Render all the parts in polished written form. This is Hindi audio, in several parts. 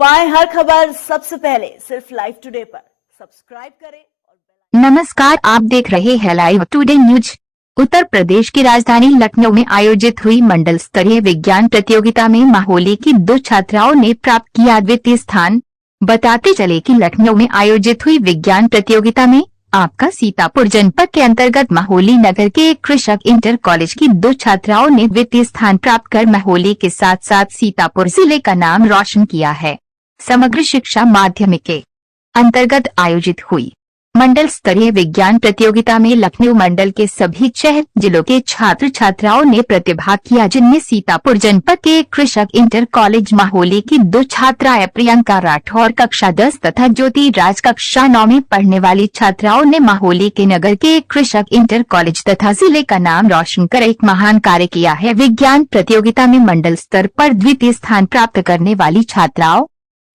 पाए हर खबर सबसे पहले सिर्फ लाइव टुडे पर। सब्सक्राइब करें। नमस्कार, आप देख रहे हैं live today news. Uttar Pradesh की राजधानी लखनऊ में आयोजित हुई मंडल स्तरीय विज्ञान प्रतियोगिता में माहौली की 2 छात्राओं ने प्राप्त किया द्वितीय स्थान। बताते चले कि लखनऊ में आयोजित हुई विज्ञान प्रतियोगिता में आपका सीतापुर जनपद के अंतर्गत माहौली नगर के एक कृषक इंटर कॉलेज की 2 छात्राओं ने द्वितीय स्थान प्राप्त कर माहौली के साथ साथ सीतापुर जिले का नाम रोशन किया है। समग्र शिक्षा माध्यमिक के अंतर्गत आयोजित हुई मंडल स्तरीय विज्ञान प्रतियोगिता में लखनऊ मंडल के सभी 6 जिलों के छात्र छात्राओं ने प्रतिभाग किया, जिनमें सीतापुर जनपद के कृषक इंटर कॉलेज माहौली की 2 छात्राएं प्रियंका राठौर कक्षा 10 तथा ज्योति राज कक्षा 9 में पढ़ने वाली छात्राओं ने माहौली के नगर के कृषक इंटर कॉलेज तथा जिले का नाम रोशन कर एक महान कार्य किया है। विज्ञान प्रतियोगिता में मंडल स्तर पर द्वितीय स्थान प्राप्त करने वाली छात्राओं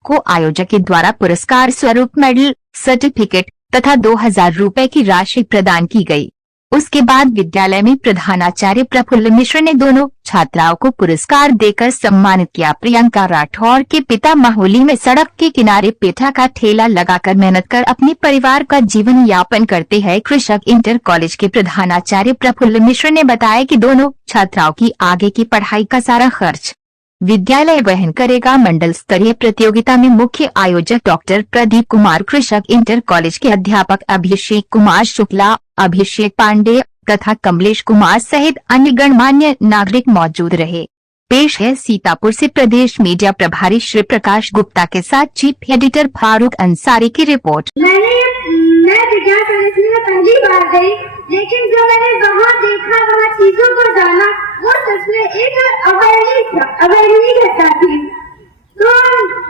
को आयोजक के द्वारा पुरस्कार स्वरूप मेडल, सर्टिफिकेट तथा 2000 रुपए की राशि प्रदान की गई। उसके बाद विद्यालय में प्रधानाचार्य प्रफुल्ल मिश्र ने दोनों छात्राओं को पुरस्कार देकर सम्मानित किया। प्रियंका राठौर के पिता माहौली में सड़क के किनारे पेठा का ठेला लगाकर मेहनत कर अपने परिवार का जीवन यापन करते हैं। कृषक इंटर कॉलेज के प्रधानाचार्य प्रफुल्ल मिश्र ने बताया कि दोनों छात्राओं की आगे की पढ़ाई का सारा खर्च विद्यालय वहन करेगा। मंडल स्तरीय प्रतियोगिता में मुख्य आयोजक डॉक्टर प्रदीप कुमार, कृषक इंटर कॉलेज के अध्यापक अभिषेक कुमार शुक्ला, अभिषेक पांडे तथा कमलेश कुमार सहित अन्य गणमान्य नागरिक मौजूद रहे। पेश है सीतापुर से प्रदेश मीडिया प्रभारी श्री प्रकाश गुप्ता के साथ चीफ एडिटर फारूक अंसारी की रिपोर्ट। मैं विज्ञान कॉलेज में पहली बार गई, लेकिन जो मैंने वहाँ देखा, वहाँ चीजों को जाना, वो सच में एक अवैधनिक घटना थी। तो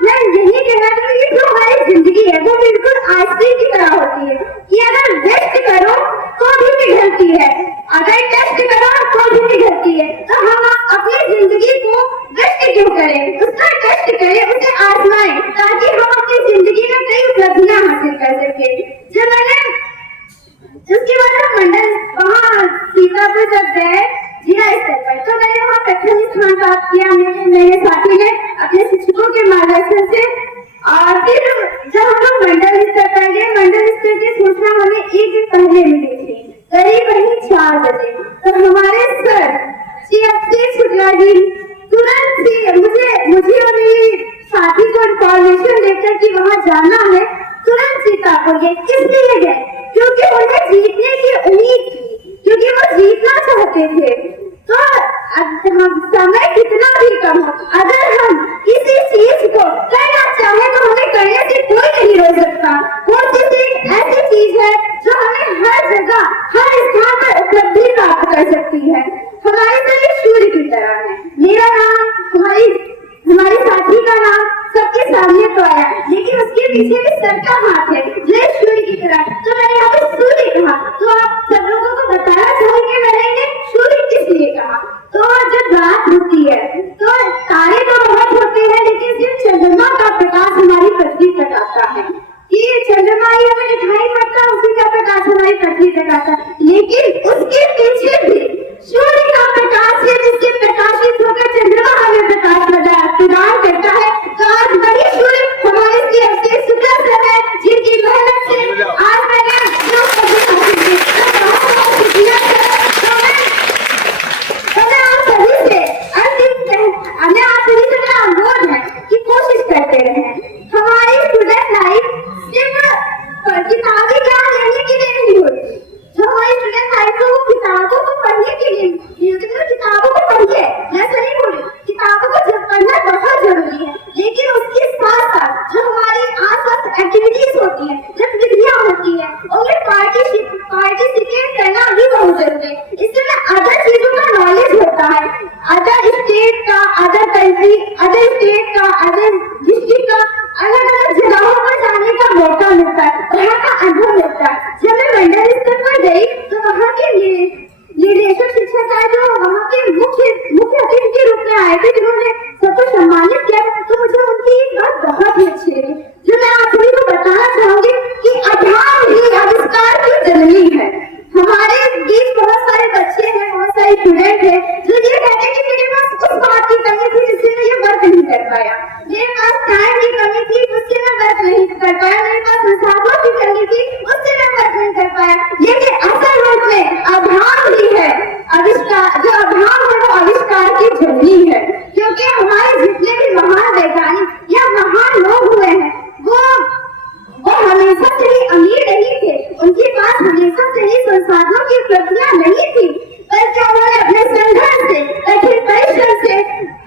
मैं यही कहना चाहूँगी कि जो हमारी जिंदगी है वो बिल्कुल आइसक्रीम की तरह होती है कि अगर वेस्ट करो तो भी पिघलती है, अगर टेस्ट करो तो भी पिघलती है। तो हम अपनी जिंदगी को वेस्ट क्यों करें, उसका टेस्ट करें, उसे आजमाएं, ताकि हम अपनी जिंदगी में कई उपलब्धियां हासिल कर सके। जब मैंने उसके बाद हम मंडल वहाँ सीतापुर जब गए जिला स्तर पर, तो मैंने वहाँ प्रथम स्थान प्राप्त किया मेरे साथी ने अपने शिक्षकों के मार्गदर्शन से। और फिर जब हम लोग मंडल स्तर पर गए, मंडल स्तर की सूचना हमें एक दिन पहले मिली थी, करीब वही 4 बजे। तो हमारे सर श्री अभिषेक शुक्ला जी तुरंत ही मुझे और मेरी साथी को इन्फॉर्मेशन देकर कि वहाँ जाना है, तुरंत सीतापुर गए। किस लिए गए? क्योंकि उन्हें जीतने की उम्मीद थी, क्योंकि वो जीतना चाहते थे। तो समय कितना भी कम हो, अगर हम किसी चीज को करना चाहे तो हमें करने से कोई नहीं रोक सकता। वो चीज एक ऐसी चीज है जो हमें हर जगह हर स्थान पर उपलब्धि प्राप्त कर सकती है। हमारे तरह सूर्य की तरह है। मेरा नाम, हमारी साथी का नाम सबके सामने तो आया, लेकिन उसके पीछे भी सर का हाथ है जो सूर्य की तरह। तो मैंने यहाँ पे सूर्य कहा, तो आप सब लोगों को बताना चाहूंगी मैंने सूर्य किस लिए कहा। तो जब रात होती है तो तारे तो बहुत होते हैं, लेकिन सिर्फ चंद्रमा का प्रकाश हमारी पृथ्वी तक आता है। कि चंद्रमा ही हमें दिखाई पड़ता, उसी का प्रकाश हमारी पृथ्वी तक आता है, लेकिन उसके पीछे भी सूर्य का प्रकाश है, जिससे प्रकाशित होकर चंद्रमा हमें प्रकाश प्रदान करता है। तो आज वही सूर्य हमारे अभिषेक शुक्ला सर है, जिनकी मेहनत से आज मैंने अनुरोध है कि कोशिश करते रहें। हमारी स्टूडेंट लाइफ सिर्फ किताबी ज्ञान लेने के लिए नहीं होती। जो हमारी स्टूडेंट लाइफ है वो किताबों को पढ़ने के लिए, किताबों को पढ़िए, मैं सही बोली, किताबों को पढ़ना बहुत जरूरी है, लेकिन उसके साथ साथ जो हमारी आसपास एक्टिविटीज होती है, गतिविधियां होती है, उनमें पार्टिसिपेट करना भी बहुत जरूरी है। इससे अदर चीजों का नॉलेज होता है, अदर स्टेट का, अदर कंट्री, अदर स्टेट का, अदर डिस्ट्रिक्ट का, अलग अलग जगहों पर जाने का मौका मिलता है, वहाँ का अनुभव मिलता है। जब मैं मंडल स्तर पर गई तो वहाँ के निदेशक शिक्षक आए, जो वहाँ के मुख्य अतिथि के रूप में आए थे, जिन्होंने सबको सम्मानित किया। तो मुझे उनकी एक बात बहुत ही अच्छी लगी, जो मैं आप सभी को बताना चाहूंगी कि अध्यात्म ही आविष्कार की जननी है। हमारे बीच बहुत सारे बच्चे हैं, बहुत सारे स्टूडेंट हैं जो ये कहते हैं कि मेरे पास उस बात की कमी थी जिससे मैं ये वर्क नहीं कर पाया, मेरे पास टाइम की कमी उनके पास हमेशा से ही संसाधनों की उपलब्धियां नहीं थी, बल्कि उन्होंने अपने संघर्ष से, कठिन परिश्रम से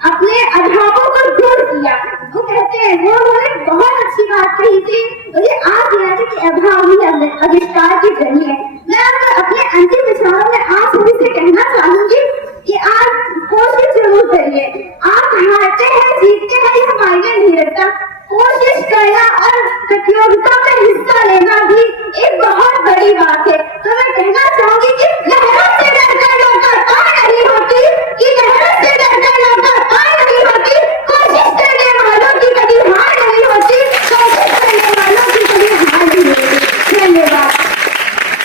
अपने अभावों को दूर किया। वो कहते हैं, वो उन्होंने बहुत अच्छी बात कही थी, मुझे आज याद है कि अभाव ही आविष्कार की जड़ी है। मैं अपने अंतिम विचारों में आप सभी से कहना चाहूंगी कि आप कोशिश जरूर करिए। आप हारते हैं, जीतते हैं, ये मायने नहीं रखता। कोशिश करना और प्रतियोगिता में हिस्सा लेना भी एक बहुत बड़ी बात है। तो मैं कहना चाहूंगी कि लहरों से डरकर डरकर पार नहीं होती, कि लहरों से डरकर डरकर पार नहीं होती। कोशिश करने वालों की कभी हार नहीं होती, कोशिश करने वालों की कभी हार नहीं होती। धन्यवाद।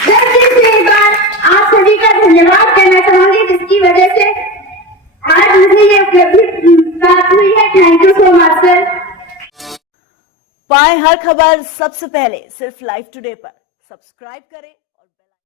फिर से एक बार आप सभी का धन्यवाद करना चाहूंगी, जिसकी वजह से आज मुझे ये उपलब्धि प्राप्त हुई है। Thank you so much sir. पाएं हर खबर सबसे पहले सिर्फ लाइव टुडे पर। सब्सक्राइब करें।